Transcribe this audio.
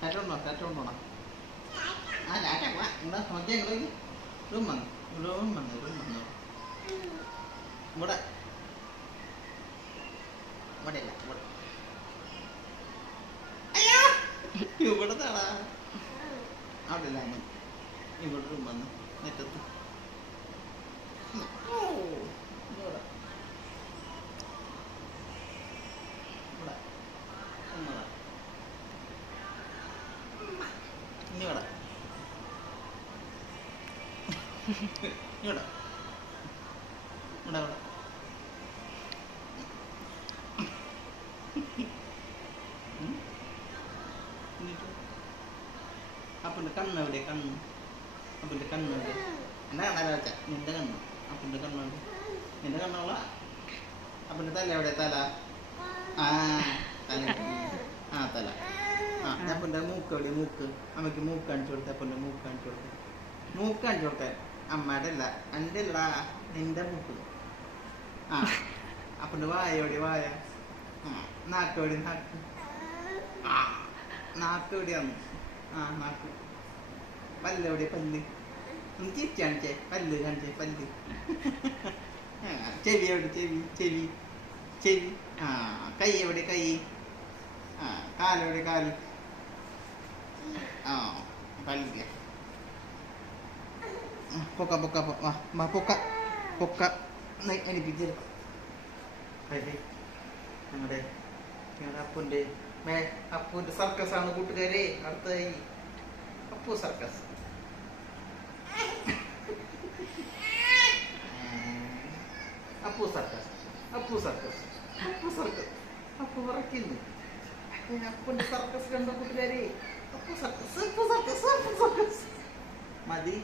ടാറ്റോണ്ടോണ ആ ടാറ്റ പോവാ ഇവിടെ നോക്കിയാ ഇങ്ങോട്ട് റൂം വന്നു ഇവിടെ ഇവിടെ ഇല്ല ഇവിടെ അയ്യോ ഇവിടെ താടാ അവിടെ ഇല്ല ഇവിടെ റൂം വന്നു നെറ്റത്ത് ഇവിടെ ഇവിടെ ഒന്നതാ ഇനി ഇവിടെ ഇവിടെ ഇവിടെ ഇവിടെ അപ്പൻ്റെ കണ്ണെവിടെ അപ്പൻ്റെ കണ്ണെവിടെ എൻ്റെ കണ്ണല്ല വെച്ച നിന്റെ കണ്ണ് അപ്പൻ്റെ കണ്ണെവിടെ നിന്റെ കണ്ണുള്ള അപ്പൻ്റെ തല എവിടെ തല ആ തല ആ തല ആ അപ്പൻ്റെ മൂക്ക് എവിടെ മൂക്ക് അമ്മയ്ക്ക് മൂക്ക് കാണിച്ചു കൊടുത്തേ അപ്പൻ്റെ മൂക്ക് കാണിച്ചു കൊടുത്തേ അമ്മയുടെ അല്ല എൻ്റെ അല്ല നിന്റെ മൂക്ക് ആ അപ്പൻ്റെ വായ എവിടെ വായ ആ നാക്ക് എവിടെ നാക്ക് ആ നാക്ക് എവിടെയാന്ന് ആ നാക്ക് പല്ല് എവിടെ പല്ല് ഒന്ന് ചിരിച്ച് കാണിച്ചേ പല്ല് കാണിച്ചേ പല്ല് ചെവി എവിടെ ചെവി ആ കൈ എവിടെ കൈ ആ കാലെവിടെ കാല് ആ പല്ല് പൊക്ക എനിപ്പിച്ചെടുക്കും ഞങ്ങളുടെ അപ്പൂന്റെ സർക്കസ് ആണ് കൂട്ടുകാരെ അടുത്തായി അപ്പു സർക്കസ് അപ്പു പറക്കുന്നു അപ്പുന്റെ സർക്കസ് കണ്ട കൂട്ടുകാരെ അപ്പു സർക്കസ് മതി